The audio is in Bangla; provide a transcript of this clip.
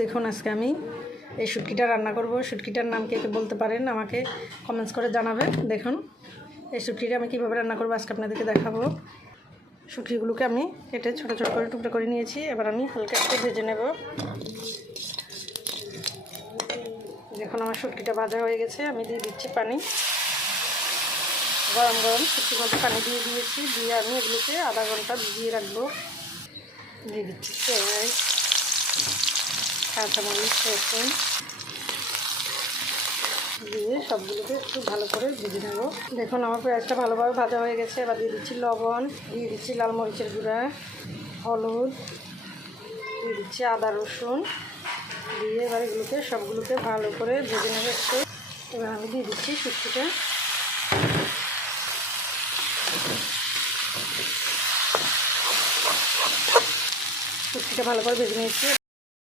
দেখুন আজকে আমি এই শুটকিটা রান্না করব। শুটকিটার নাম কে কে বলতে পারেন আমাকে কমেন্টস করে জানাবেন। দেখুন এই শুটকিটা আমি কীভাবে রান্না করবো আজকে আপনাদেরকে দেখাবো। শুটকিগুলোকে আমি কেটে ছোটো ছোটো করে টুকরো করে নিয়েছি। এবার আমি হালকা একটু ভেজে নেব। দেখুন আমার শুটকিটা ভাজা হয়ে গেছে। আমি দিয়ে দিচ্ছি পানি, গরম গরম শুটকির মধ্যে পানি দিয়ে দিয়েছি। দিয়ে আমি এগুলোকে আধা ঘন্টা ভিজিয়ে রাখবো। দিয়ে দিচ্ছি পেঁয়াজ, কাঁচামরিচ, রসুন দিয়ে সবগুলোকে একটু ভালো করে ভেজে নেব। দেখুন আমার পেঁয়াজটা ভালোভাবে ভাজা হয়ে গেছে। এবার দিয়ে দিচ্ছি লবণ, দিয়ে দিচ্ছি লাল মরিচের গুঁড়া, হলুদ, দিয়ে দিচ্ছি আদা রসুন দিয়ে এবার এগুলোকে সবগুলোকে ভালো করে ভেজে নেব একটু। এবার আমি দিয়ে দিচ্ছি শুটকিটা। শুটকিটা ভালো করে ভেজে নিয়েছি।